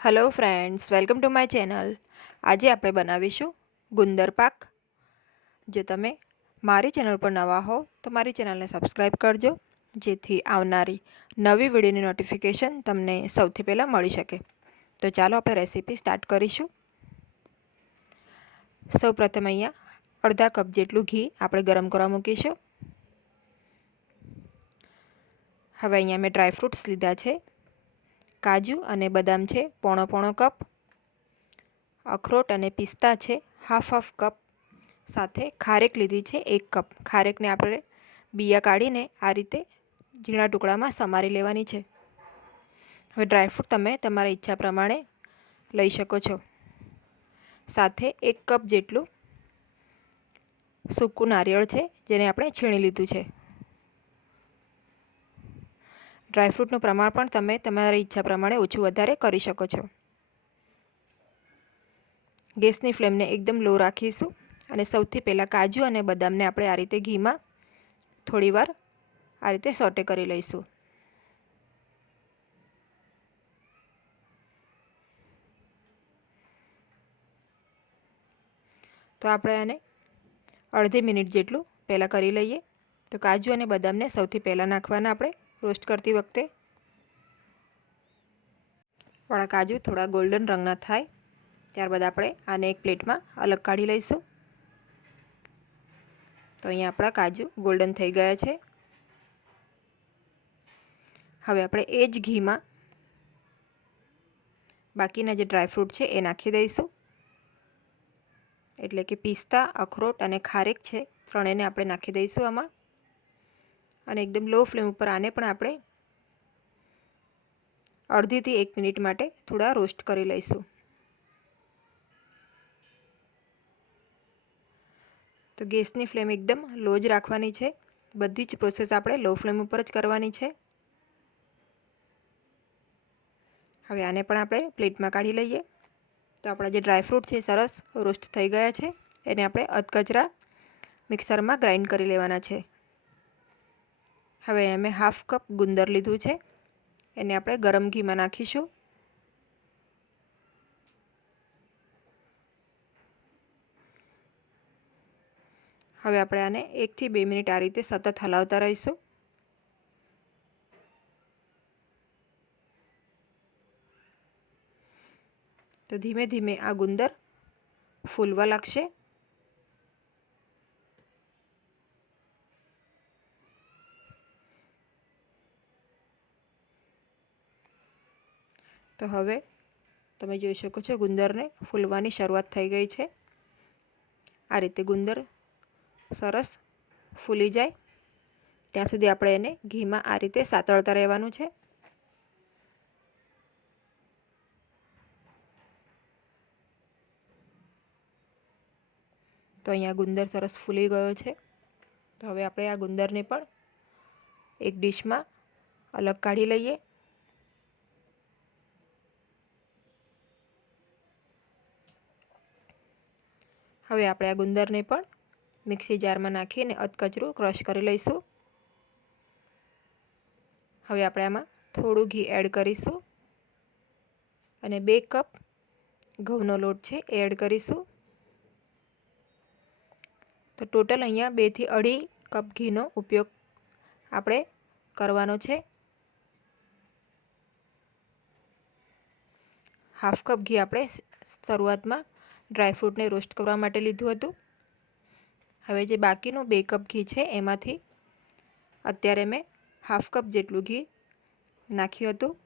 Hello friends welcome to my channel આજે આપણે બનાવીશું ગુંદર પાક. જો તમે મારી ચેનલ પર નવા હો, તો મારી ચેનલને સબસ્ક્રાઈબ કરજો, જેથી આવનારી નવી વિડીયોની નોટિફિકેશન તમને સૌથી પહેલાં મળી શકે. તો ચાલો આપણે રેસીપી સ્ટાર્ટ કરીશું. સૌ પ્રથમ અહીંયા અડધા કપ જેટલું ઘી આપણે ગરમ કરવા મૂકીશું. હવે અહીંયા મેં ડ્રાયફ્રૂટ્સ લીધા છે. કાજુ અને બદામ છે, પોણો પોણો કપ. અખરોટ અને પિસ્તા છે, હાફ હાફ કપ. સાથે ખારેક લીધી છે, એક કપ. ખારેકને આપણે બિયા કાઢીને આ રીતે ઝીણા ટુકડામાં સમારી લેવાની છે. હવે ડ્રાયફ્રૂટ તમે તમારા ઈચ્છા પ્રમાણે લઈ શકો છો. સાથે એક કપ જેટલું સૂકું નારિયેળ છે, જેને આપણે છીણી લીધું છે. ડ્રાયફ્રૂટનું પ્રમાણ પણ તમે તમારી ઈચ્છા પ્રમાણે ઓછું વધારે કરી શકો છો. ગેસની ફ્લેમને એકદમ લો રાખીશું અને સૌથી પહેલાં કાજુ અને બદામને આપણે આ રીતે ઘીમાં થોડીવાર આ રીતે સોટે કરી લઈશું. તો આપણે આને અડધી મિનિટ જેટલું પહેલાં કરી લઈએ. તો કાજુ અને બદામને સૌથી પહેલાં નાખવાના આપણે રોસ્ટ કરતી વખતે. વાળા કાજુ થોડા ગોલ્ડન રંગના થાય. ત્યારબાદ આપણે આને એક પ્લેટમાં અલગ કાઢી લઈશું. તો અહીંયા આપણા કાજુ ગોલ્ડન થઈ ગયા છે. હવે આપણે એ જ ઘીમાં બાકીના જે ડ્રાયફ્રૂટ છે એ નાખી દઈશું. એટલે કે પિસ્તા, અખરોટ અને ખારેક છે. ત્રણેયને આપણે નાખી દઈશું આમાં. અને એકદમ લો ફ્લેમ ઉપર આને પણ આપણે અડધીથી એક મિનિટ માટે થોડા રોસ્ટ કરી લઈશું. તો ગેસની ફ્લેમ એકદમ લો જ રાખવાની છે. બધી જ પ્રોસેસ આપણે લો ફ્લેમ ઉપર જ કરવાની છે. હવે આને પણ આપણે પ્લેટમાં કાઢી લઈએ. તો આપણા જે ડ્રાયફ્રૂટ છે સરસ રોસ્ટ થઈ ગયા છે. એને આપણે અધકચરા મિક્સરમાં ગ્રાઇન્ડ કરી લેવાના છે. હવે અમે હાફ કપ ગુંદર લીધું છે. એને આપણે ગરમ ઘીમાં નાખીશું. હવે આપણે આને એકથી બે મિનિટ આ રીતે સતત હલાવતા રહીશું. તો ધીમે ધીમે આ ગુંદર ફૂલવા લાગશે. તો હવે તમે જોઈ શકો છો ગુંદરને ફૂલવાની શરૂઆત થઈ ગઈ છે. આ રીતે ગુંદર સરસ ફૂલી જાય. ત્યાં સુધી આપણે એને ઘીમાં આ રીતે સાતળતા રહેવાનું છે. તો અહીંયા ગુંદર સરસ ફૂલી ગયો છે. તો હવે આપણે આ ગુંદરને પણ એક ડીશમાં અલગ કાઢી લઈએ. હવે આપણે આ ગુંદરને પણ મિક્સી જારમાં નાખીને અધકચરું ક્રશ કરી લઈશું. હવે આપણે આમાં થોડું ઘી એડ કરીશું અને બે કપ ઘઉંનો લોટ છે એ એડ કરીશું. તો ટોટલ અહીંયા બેથી અઢી કપ ઘીનો ઉપયોગ આપણે કરવાનો છે. હાફ કપ ઘી આપણે શરૂઆતમાં ડ્રાયફ્રૂટને રોસ્ટ કરવા માટે લીધું હતું. હવે જે બાકીનું બે કપ ઘી છે એમાંથી અત્યારે મેં હાફ કપ જેટલું ઘી નાખ્યું હતું.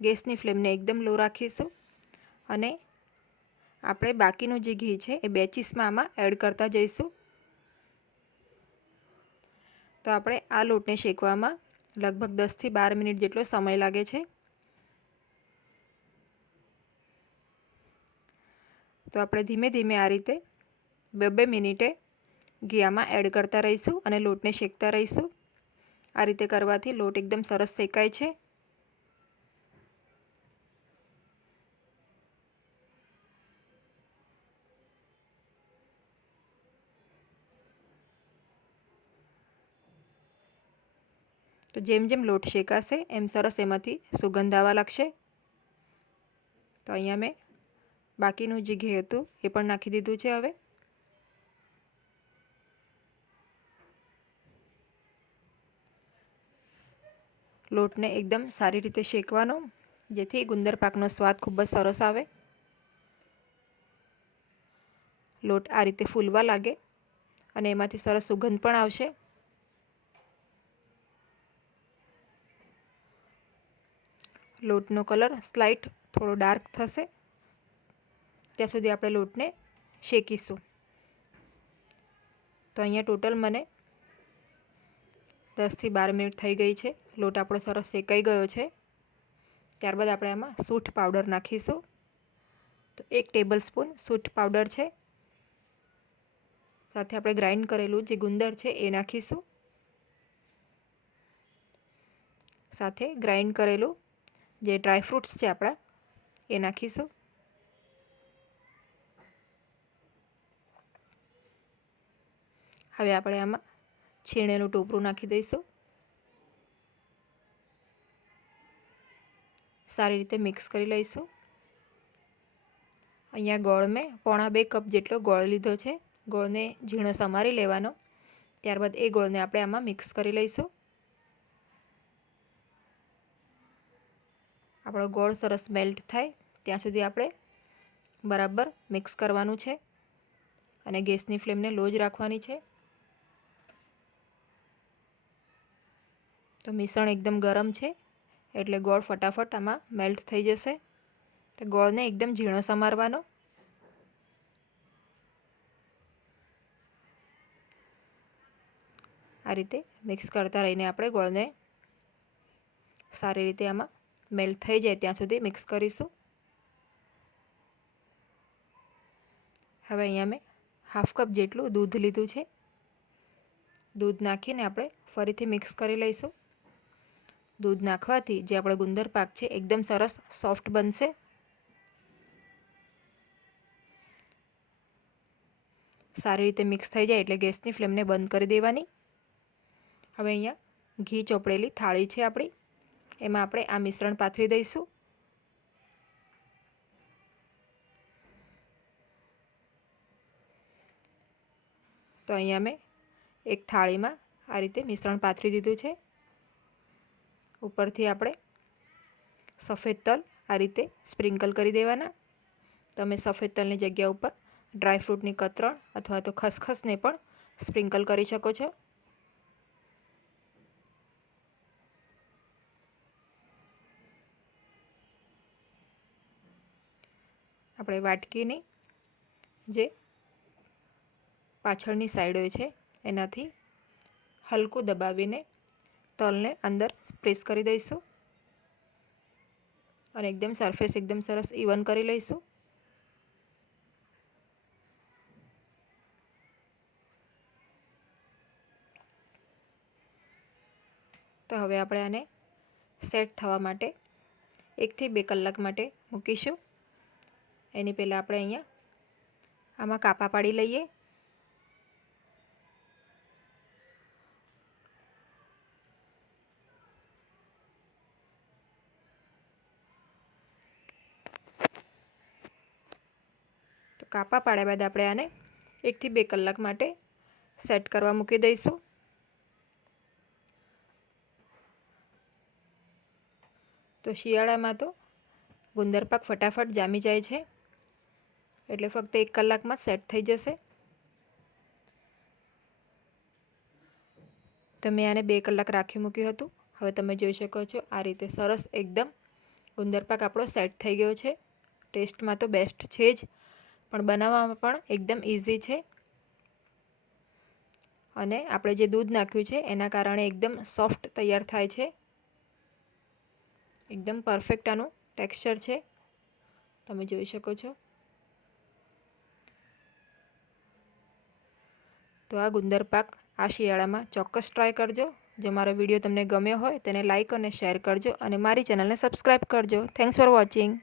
ગેસની ફ્લેમને એકદમ લો રાખીશું અને આપણે બાકીનું જે ઘી છે એ બેચીસમાં આમાં એડ કરતા જઈશું. તો આપણે આ લોટને શેકવામાં લગભગ દસથી બાર મિનિટ જેટલો સમય લાગે છે. તો આપણે ધીમે ધીમે આ રીતે બે બે મિનિટે ઘીયામાં એડ કરતા રહીશું અને લોટને શેકતા રહીશું. આ રીતે કરવાથી લોટ એકદમ સરસ શેકાય છે. તો જેમ જેમ લોટ શેકાશે એમ સરસ એમાંથી સુગંધ આવવા લાગશે. તો અહીંયા મેં બાકીનું જે ઘી હતું એ પણ નાખી દીધું છે હવે. લોટને એકદમ સારી રીતે શેકવાનો, જેથી ગુંદર પાકનો સ્વાદ ખૂબ જ સરસ આવે. લોટ આ રીતે ફૂલવા લાગે અને એમાંથી સરસ સુગંધ પણ આવશે. લોટનો કલર સ્લાઇટ, થોડો ડાર્ક થશે. ત્યાં સુધી આપણે લોટને શેકીશું. તો અહીંયા ટોટલ મને દસથી બાર મિનિટ થઈ ગઈ છે. લોટ આપણો સરસ શેકાઈ ગયો છે. ત્યારબાદ આપણે આમાં સૂઠ પાવડર નાખીશું. તો એક ટેબલ સ્પૂન સૂઠ પાવડર છે. સાથે આપણે ગ્રાઇન્ડ કરેલું જે ગુંદર છે એ નાખીશું. સાથે ગ્રાઇન્ડ કરેલું જે ડ્રાયફ્રૂટ્સ છે આપણા, એ નાખીશું. હવે આપણે આમાં છીણેલું ટોપરું નાખી દઈશું. સારી રીતે મિક્સ કરી લઈશું. અહીંયા ગોળ મેં પોણા બે કપ જેટલો ગોળ લીધો છે. ગોળને ઝીણો સમારી લેવાનો. ત્યારબાદ એ ગોળને આપણે આમાં મિક્સ કરી લઈશું. આપણો ગોળ સરસ મેલ્ટ થાય. ત્યાં સુધી આપણે બરાબર મિક્સ કરવાનું છે. અને ગેસની ફ્લેમને લો જ રાખવાની છે. તો મિશ્રણ એકદમ ગરમ છે, એટલે ગોળ ફટાફટ આમાં મેલ્ટ થઈ જશે. તો ગોળને એકદમ ઝીણો સમારવાનો. આ રીતે મિક્સ કરતા રહીને આપણે ગોળને સારી રીતે આમાં મેલ્ટ થઈ જાય ત્યાં સુધી મિક્સ કરીશું. હવે અહીંયા મેં હાફ કપ જેટલું દૂધ લીધું છે. દૂધ નાખીને આપણે ફરીથી મિક્સ કરી લઈશું. દૂધ નાખવાથી જે આપણો ગુંદર પાક છે, એકદમ સરસ સોફ્ટ બનશે. સારી રીતે મિક્સ થઈ જાય એટલે ગેસની ફ્લેમને બંધ કરી દેવાની. હવે અહીંયા ઘી ચોપડેલી થાળી છે આપણી. એમાં આપણે આ મિશ્રણ પાથરી દઈશું. તો અહીંયા મેં એક થાળીમાં આ રીતે મિશ્રણ પાથરી દીધું છે. ઉપરથી આપણે સફેદ તલ આ રીતે સ્પ્રિંકલ કરી દેવાના. તમે સફેદ તલની જગ્યા ઉપર ડ્રાયફ્રૂટની કતરણ અથવા તો ખસખસને પણ સ્પ્રિંકલ કરી શકો છો. આપણે વાટકીની જે પાછળની સાઈડ હોય છે, એનાથી હલકું દબાવીને તલને અંદર પ્રેસ કરી દઈશું અને એકદમ સરફેસ એકદમ સરસ ઇવન કરી લઈશું. તો હવે આપણે આને સેટ થવા માટે એકથી બે કલાક માટે મૂકીશું. એની પહેલાં આપણે અહીંયા આમાં કાપા પાડી લઈએ. કાપા પાડ્યા બાદ આપણે આને એકથી બે કલાક માટે સેટ કરવા મૂકી દઈશું. તો શિયાળામાં તો ગુંદર પાક ફટાફટ જામી જાય છે. એટલે ફક્ત એક કલાકમાં સેટ થઈ જશે. તો મેં આને બે કલાક રાખી મૂક્યું હતું. હવે તમે જોઈ શકો છો આ રીતે સરસ એકદમ ગુંદરપાક આપણો સેટ થઈ ગયો છે. ટેસ્ટમાં તો બેસ્ટ છે જ. પણ બનાવવામાં પણ એકદમ ઇઝી છે. અને આપણે જે દૂધ નાખ્યું છે, એના કારણે એકદમ સોફ્ટ તૈયાર થાય છે. એકદમ પરફેક્ટ આનું ટેક્સચર છે. તમે જોઈ શકો છો. તો આ ગુંદર પાક આ શિયાળામાં ચોક્કસ ટ્રાય કરજો. જો મારો વીડિયો તમને ગમ્યો હોય, તેને લાઇક અને શેર કરજો. અને મારી ચેનલને સબસ્ક્રાઈબ કરજો. Thanks for watching